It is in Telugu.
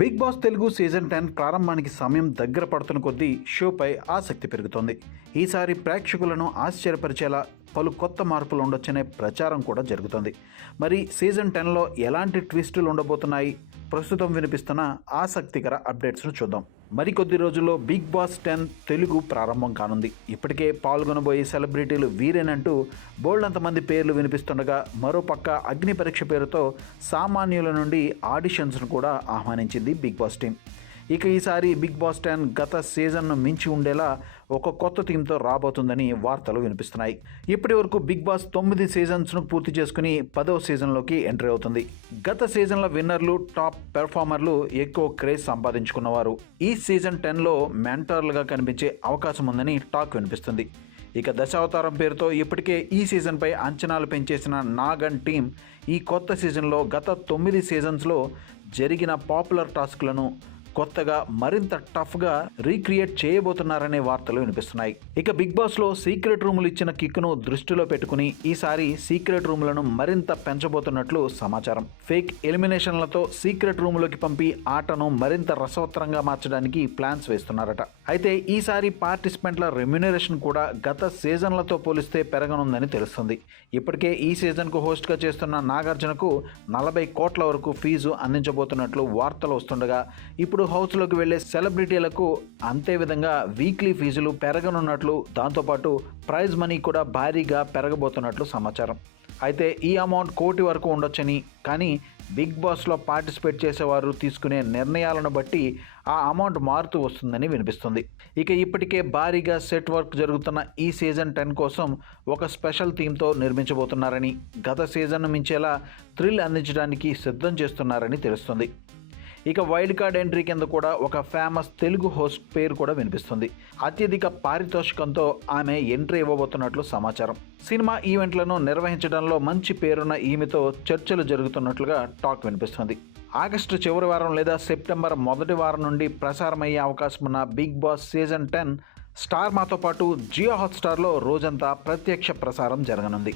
బిగ్ బాస్ తెలుగు సీజన్ 10 ప్రారంభానికి సమయం దగ్గర పడుతున్న కొద్దీ షోపై ఆసక్తి పెరుగుతోంది. ఈసారి ప్రేక్షకులను ఆశ్చర్యపరిచేలా పలు కొత్త మార్పులు ఉండొచ్చనే ప్రచారం కూడా జరుగుతోంది. మరి సీజన్ 10లో ఎలాంటి ట్విస్టులు ఉండబోతున్నాయి? ప్రస్తుతం వినిపిస్తున్న ఆసక్తికర అప్డేట్స్ను చూద్దాం. మరికొద్ది రోజుల్లో బిగ్ బాస్ 10 తెలుగు ప్రారంభం కానుంది. ఇప్పటికే పాల్గొనబోయే సెలబ్రిటీలు వీరేనంటూ బోల్డంతమంది పేర్లు వినిపిస్తుండగా, మరోపక్క అగ్ని పరీక్ష పేరుతో సామాన్యుల నుండి ఆడిషన్స్ను కూడా ఆహ్వానించింది బిగ్ బాస్ టీం. ఇక ఈసారి బిగ్ బాస్ 10 గత సీజన్ను మించి ఉండేలా ఒక కొత్త థీమ్తో రాబోతుందని వార్తలు వినిపిస్తున్నాయి. ఇప్పటి వరకు బిగ్ బాస్ 9 సీజన్స్ను పూర్తి చేసుకుని 10వ సీజన్లోకి ఎంట్రీ అవుతుంది. గత సీజన్ల విన్నర్లు, టాప్ పెర్ఫార్మర్లు ఎక్కువ క్రేజ్ సంపాదించుకున్నవారు ఈ సీజన్ 10లో మెంటర్లుగా కనిపించే అవకాశం ఉందని టాక్ వినిపిస్తుంది. ఇక దశావతారం పేరుతో ఇప్పటికే ఈ సీజన్పై అంచనాలు పెంచేసిన నాగన్ టీం ఈ కొత్త సీజన్లో గత 9 సీజన్స్లో జరిగిన పాపులర్ టాస్క్లను కొత్తగా మరింత టఫ్గా రీక్రియేట్ చేయబోతున్నారనే వార్తలు వినిపిస్తున్నాయి. ఇక బిగ్ బాస్లో సీక్రెట్ రూములు ఇచ్చిన కిక్ను దృష్టిలో పెట్టుకుని ఈసారి సీక్రెట్ రూములను మరింత పెంచబోతున్నట్లు సమాచారం. ఫేక్ ఎలిమినేషన్లతో సీక్రెట్ రూములోకి పంపి ఆటను మరింత రసవత్తరంగా మార్చడానికి ప్లాన్స్ వేస్తున్నారట. అయితే ఈసారి పార్టిసిపెంట్ల రెమ్యునరేషన్ కూడా గత సీజన్లతో పోలిస్తే పెరగనుందని తెలుస్తుంది. ఇప్పటికే ఈ సీజన్కు హోస్ట్గా చేస్తున్న నాగార్జునకు 40 కోట్ల వరకు ఫీజు అందించబోతున్నట్లు వార్తలు వస్తుండగా, ఇప్పుడు హౌస్లోకి వెళ్లే సెలబ్రిటీలకు అంతే విధంగా వీక్లీ ఫీజులు పెరగనున్నట్లు, దాంతోపాటు ప్రైజ్ మనీ కూడా భారీగా పెరగబోతున్నట్లు సమాచారం. అయితే ఈ అమౌంట్ 1 కోటి వరకు ఉండొచ్చని, కానీ బిగ్ బాస్లో పార్టిసిపేట్ చేసేవారు తీసుకునే నిర్ణయాలను బట్టి ఆ అమౌంట్ మారుతూ వస్తుందని వినిపిస్తుంది. ఇక ఇప్పటికే భారీగా సెట్ వర్క్ జరుగుతున్న ఈ సీజన్ 10 కోసం ఒక స్పెషల్ థీమ్తో నిర్మించబోతున్నారని, గత సీజన్ను మించేలా థ్రిల్ అందించడానికి సిద్ధం చేస్తున్నారని తెలుస్తుంది. ఇక వైల్డ్ కార్డ్ ఎంట్రీ కింద కూడా ఒక ఫేమస్ తెలుగు హోస్ట్ పేరు కూడా వినిపిస్తుంది. అత్యధిక పారితోషికంతో ఆమె ఎంట్రీ ఇవ్వబోతున్నట్లు సమాచారం. సినిమా ఈవెంట్లను నిర్వహించడంలో మంచి పేరున్న ఈమెతో చర్చలు జరుగుతున్నట్లుగా టాక్ వినిపిస్తుంది. ఆగస్టు చివరి వారం లేదా సెప్టెంబర్ మొదటి వారం నుండి ప్రసారమయ్యే అవకాశం ఉన్న బిగ్ బాస్ సీజన్ 10 స్టార్ మాతో పాటు జియో హాట్స్టార్లో రోజంతా ప్రత్యక్ష ప్రసారం జరగనుంది.